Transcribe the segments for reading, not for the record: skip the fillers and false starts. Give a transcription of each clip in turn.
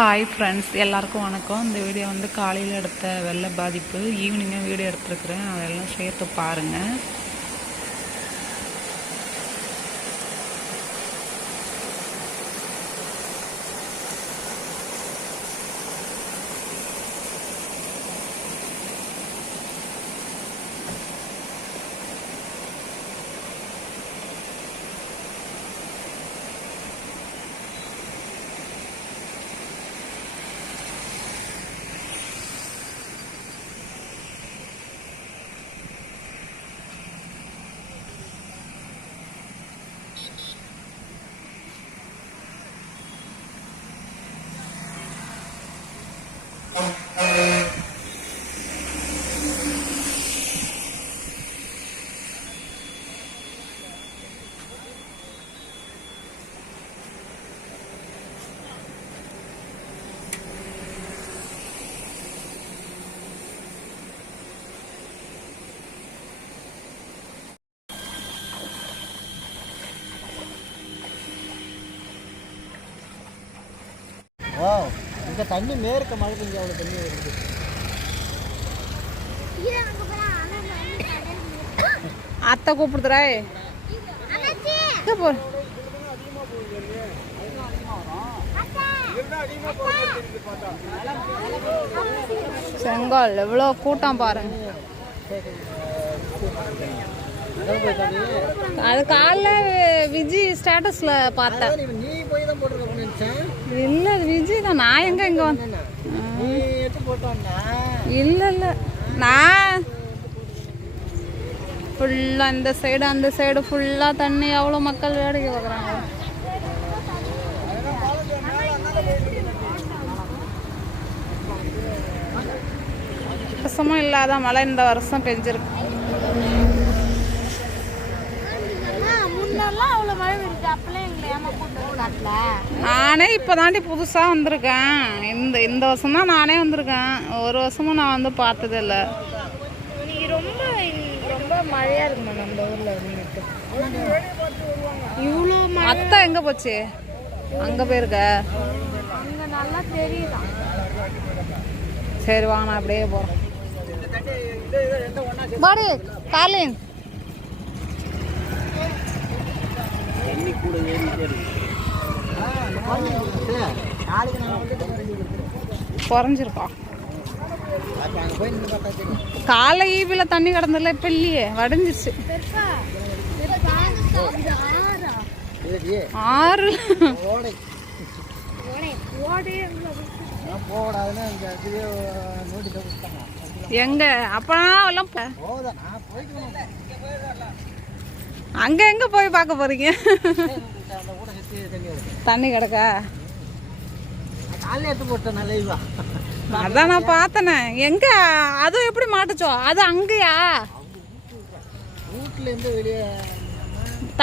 Hi friends, எல்லாருக்கும் வணக்கம். இந்த வீடியோ வந்து காலையில் எடுத்த வெள்ள பாதிப்பு ஈவினிங்காக வீடியோ எடுத்துருக்குறேன். அதெல்லாம் சேர்த்து பாருங்கள். இந்த தண்ணி மேற்க மழை பெஞ்சு அவ்வளோ தண்ணி வருது. அத்தை கூப்பிடுதுரா செங்கல் எவ்வளோ கூட்டம் பாருங்க. அது காலைல விஜய் ஸ்டேட்டஸ்ல பார்த்தேன். இல்ல விஜய் தான். நான் எங்க இங்க வந்தேன். இல்ல இல்ல, நான் ஃபுல்லா இந்த சைடு அந்த சைடு ஃபுல்லா தண்ணி. எவ்வளவு மக்கள் வேடிக்கை பார்க்குறாங்க. வருஷமும் இல்லாத மழை இந்த வருஷம் பெஞ்சிருக்கு. நானே இப்போதாண்டி புதுசாக வந்திருக்கேன். இந்த வருஷம் தான் நானே வந்திருக்கேன். ஒரு வருஷமும் நான் வந்து பார்த்ததில்ல. ரொம்ப மழையா இருக்குமா நம்ம ஊர்ல வந்துட்டு? இவ்வளோ அத்தை எங்க போச்சு? அங்க போயிருக்க? அங்க நல்லா தெரியுதா? சரி வாங்க, நான் அப்படியே போறேன். பாடி கார்லின் குறைஞ்சிருக்கா? காலை ஈவில தண்ணி கிடந்தல, இப்ப இல்லையே, வடிஞ்சிருச்சு. ஆறு எங்க அப்பெல்லாம் அங்க எங்க போய் பார்க்க போறீங்க? தண்ணி கிடக்கா? அதான் நான் பார்த்தனே. எங்க அதுவும் எப்படி மாட்டுச்சோ? அது அங்கயா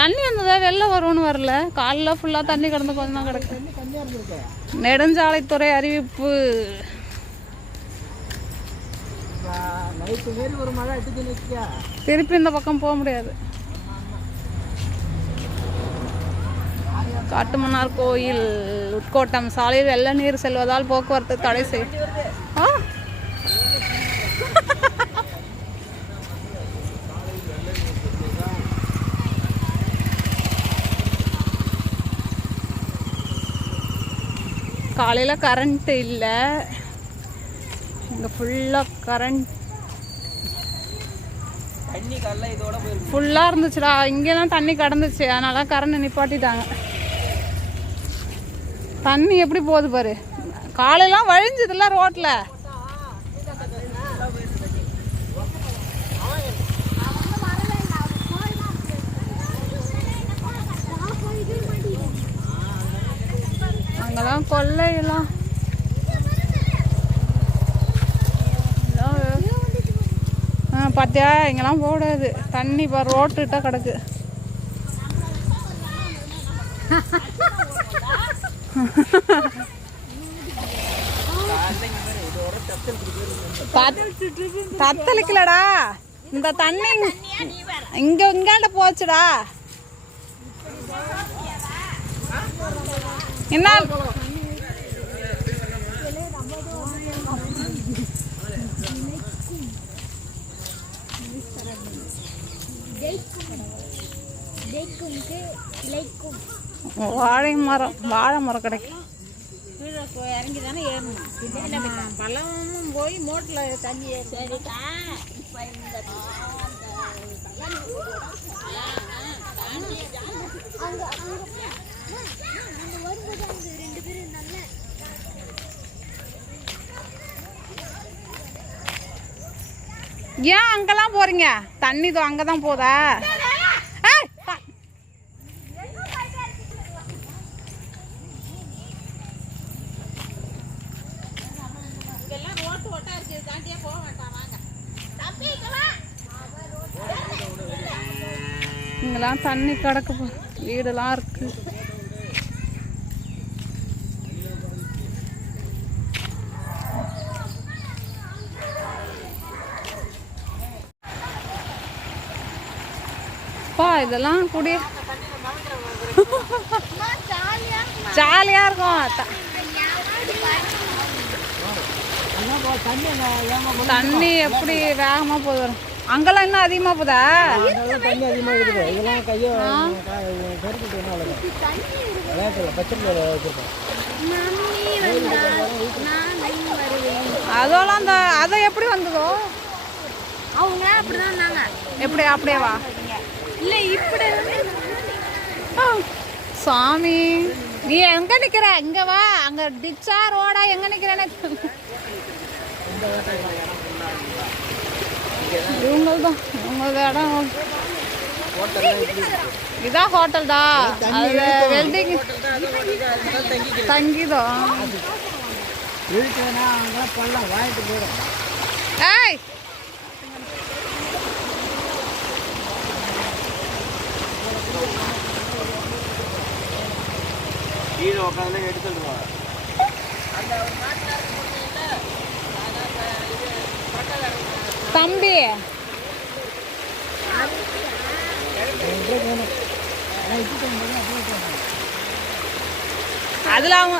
தண்ணி வந்ததா? வெளில வரும்னு வரல. காலைல ஃபுல்லா தண்ணி கிடந்து கொஞ்சம் தான் கிடக்கு. நெடுஞ்சாலைத்துறை அறிவிப்பு. திருப்பி இந்த பக்கம் போக முடியாது. காட்டுமன்னார் கோயில் உட்கோட்டம் சாலையில் வெள்ள நீர் செல்வதால் போக்குவரத்து தடை செய்யும். காலையில் கரண்ட் இல்லை. இங்கே ஃபுல்லாக கரண்ட் ஃபுல்லாக இருந்துச்சுடா. இங்கெல்லாம் தண்ணி கடந்துச்சு, அதனால கரண்ட் நிப்பாட்டிட்டாங்க. தண்ணி எப்படி போகுது பாரு. காலையெல்லாம் வழிஞ்சதுல ரோட்ல. அங்கெல்லாம் கொள்ளையெல்லாம் பார்த்தியா? இங்கெல்லாம் போடாது தண்ணி. பாரு ரோட்டுகிட்ட கிடக்கு. தத்தளிக்கலடா. இந்த தண்ணி இங்க இங்காண்ட போச்சுடா. என்ன வாழை மரம் வாழை மரம் கிடைக்கும். இறங்கி தானே ஏறணும். பழமும் போய் மோட்டில் தண்ணி சரிக்கா. இப்போ இந்த ஏன் அங்கெல்லாம் போறீங்க? தண்ணி அங்கே தான் போதா? இங்கெல்லாம் தண்ணி கிடக்கு, வீடெல்லாம் இருக்கு. இதெல்லாம் குடி ஜாலியா இருக்கும். தண்ணி எப்படி வேகமா போகுது? அங்கெல்லாம் இன்னும் அதிகமா போதா? தண்ணி அதிகமாக இருக்குது. இதெல்லாம் கையை பெருக்கிட்டு விளையாட்டுல பச்சை வச்சுருக்கோம். அதெல்லாம் அந்த அதை எப்படி வந்ததோ அவங்க அப்படிதான் இருந்தாங்க. எப்படி அப்படியே வா? இல்லை இப்படி சாமி, நீ எங்க நிக்கிற? இங்க வா. அங்க டிச்சா ரோடா எங்க நிக்கிறேன்னு இவங்கதான் உங்களது இடம். இதான் ஹோட்டல் தான். அது வெல்டிங் தங்கிதோ. வாங்கிட்டு போயிடும். ஏய் கீழே உட்காந்து எடுத்துடுவாங்க. தம்பி அதுல அவங்க